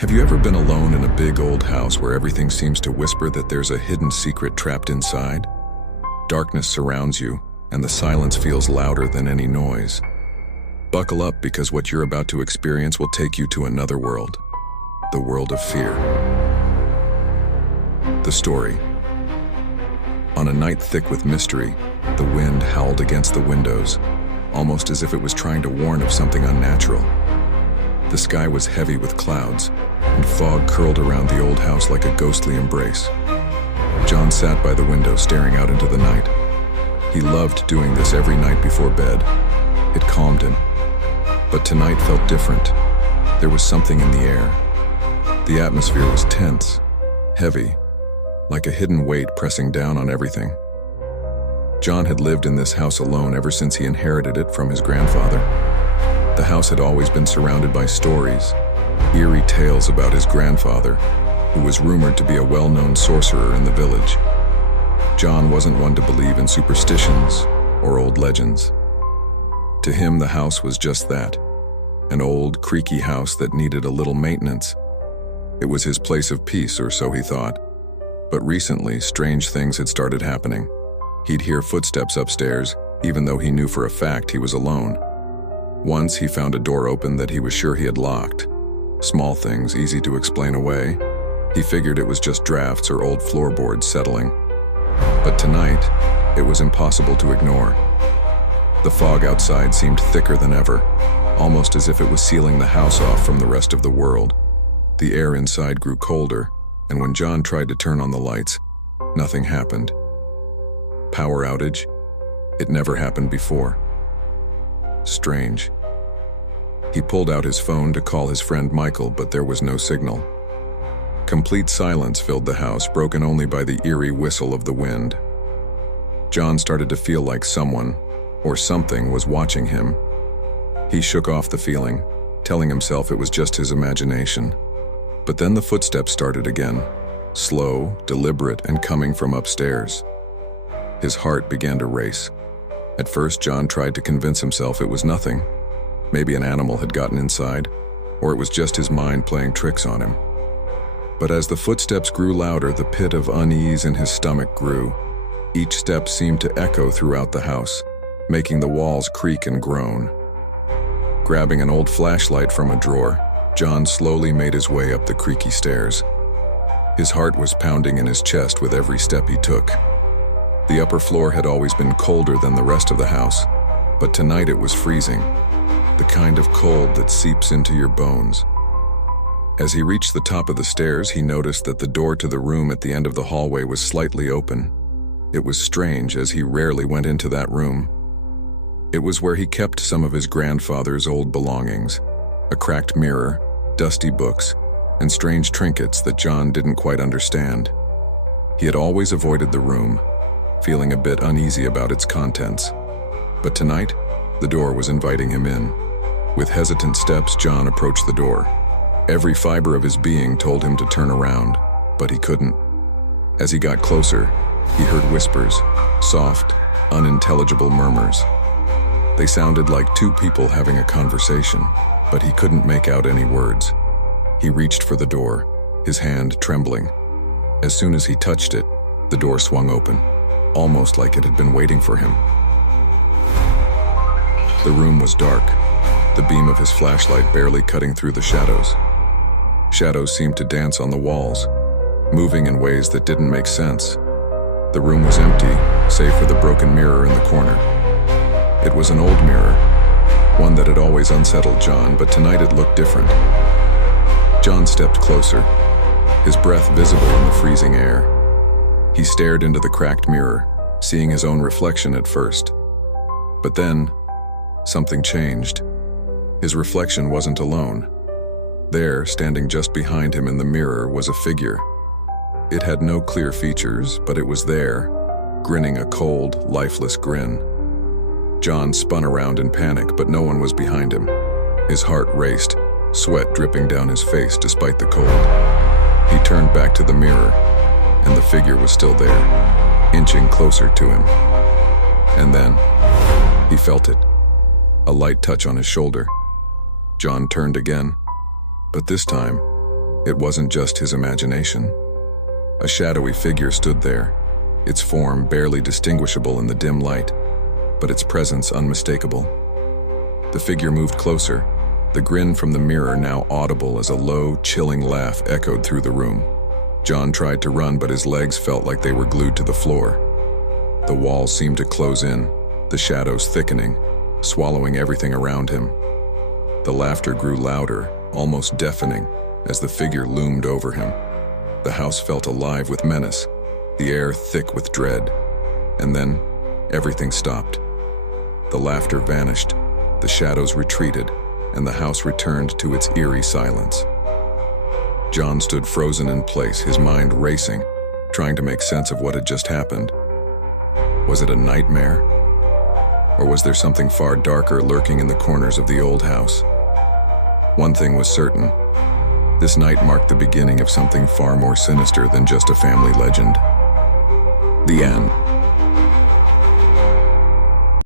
Have you ever been alone in a big old house where everything seems to whisper that there's a hidden secret trapped inside? Darkness surrounds you, and the silence feels louder than any noise. Buckle up, because what you're about to experience will take you to another world, the world of fear. The story. On a night thick with mystery, the wind howled against the windows, almost as if it was trying to warn of something unnatural. The sky was heavy with clouds, and fog curled around the old house like a ghostly embrace. John sat by the window staring out into the night. He loved doing this every night before bed. It calmed him. But tonight felt different. There was something in the air. The atmosphere was tense, heavy, like a hidden weight pressing down on everything. John had lived in this house alone ever since he inherited it from his grandfather. The house had always been surrounded by stories, eerie tales about his grandfather, who was rumored to be a well-known sorcerer in the village. John wasn't one to believe in superstitions or old legends. To him, the house was just that, an old, creaky house that needed a little maintenance. It was his place of peace, or so he thought. But recently, strange things had started happening. He'd hear footsteps upstairs, even though he knew for a fact he was alone. Once he found a door open that he was sure he had locked. Small things, easy to explain away. He figured it was just drafts or old floorboards settling. But tonight, it was impossible to ignore. The fog outside seemed thicker than ever, almost as if it was sealing the house off from the rest of the world. The air inside grew colder, and when John tried to turn on the lights, nothing happened. Power outage? It never happened before. Strange. He pulled out his phone to call his friend Michael, but there was no signal. Complete silence filled the house, broken only by the eerie whistle of the wind. John started to feel like someone, or something, was watching him. He shook off the feeling, telling himself it was just his imagination. But then the footsteps started again, slow, deliberate, and coming from upstairs. His heart began to race. At first, John tried to convince himself it was nothing. Maybe an animal had gotten inside, or it was just his mind playing tricks on him. But as the footsteps grew louder, the pit of unease in his stomach grew. Each step seemed to echo throughout the house, making the walls creak and groan. Grabbing an old flashlight from a drawer, John slowly made his way up the creaky stairs. His heart was pounding in his chest with every step he took. The upper floor had always been colder than the rest of the house, but tonight it was freezing, the kind of cold that seeps into your bones. As he reached the top of the stairs, he noticed that the door to the room at the end of the hallway was slightly open. It was strange, as he rarely went into that room. It was where he kept some of his grandfather's old belongings, a cracked mirror, dusty books, and strange trinkets that John didn't quite understand. He had always avoided the room, feeling a bit uneasy about its contents. But tonight, the door was inviting him in. With hesitant steps, John approached the door. Every fiber of his being told him to turn around, but he couldn't. As he got closer, he heard whispers, soft, unintelligible murmurs. They sounded like two people having a conversation, but he couldn't make out any words. He reached for the door, his hand trembling. As soon as he touched it, the door swung open, almost like it had been waiting for him. The room was dark, the beam of his flashlight barely cutting through the shadows. Shadows seemed to dance on the walls, moving in ways that didn't make sense. The room was empty, save for the broken mirror in the corner. It was an old mirror, one that had always unsettled John, but tonight it looked different. John stepped closer, his breath visible in the freezing air. He stared into the cracked mirror, seeing his own reflection at first. But then, something changed. His reflection wasn't alone. There, standing just behind him in the mirror, was a figure. It had no clear features, but it was there, grinning a cold, lifeless grin. John spun around in panic, but no one was behind him. His heart raced, sweat dripping down his face despite the cold. He turned back to the mirror, and the figure was still there, inching closer to him. And then, he felt it, a light touch on his shoulder. John turned again, but this time, It wasn't just his imagination. A shadowy figure stood there, its form barely distinguishable in the dim light, but its presence unmistakable. The figure moved closer, the grin from the mirror now audible as a low, chilling laugh echoed through the room. John tried to run, but his legs felt like they were glued to the floor. The walls seemed to close in, the shadows thickening, swallowing everything around him. The laughter grew louder, almost deafening, as the figure loomed over him. The house felt alive with menace, the air thick with dread. And then, everything stopped. The laughter vanished, the shadows retreated, and the house returned to its eerie silence. John stood frozen in place, his mind racing, trying to make sense of what had just happened. Was it a nightmare? Or was there something far darker lurking in the corners of the old house? One thing was certain. This night marked the beginning of something far more sinister than just a family legend. The end.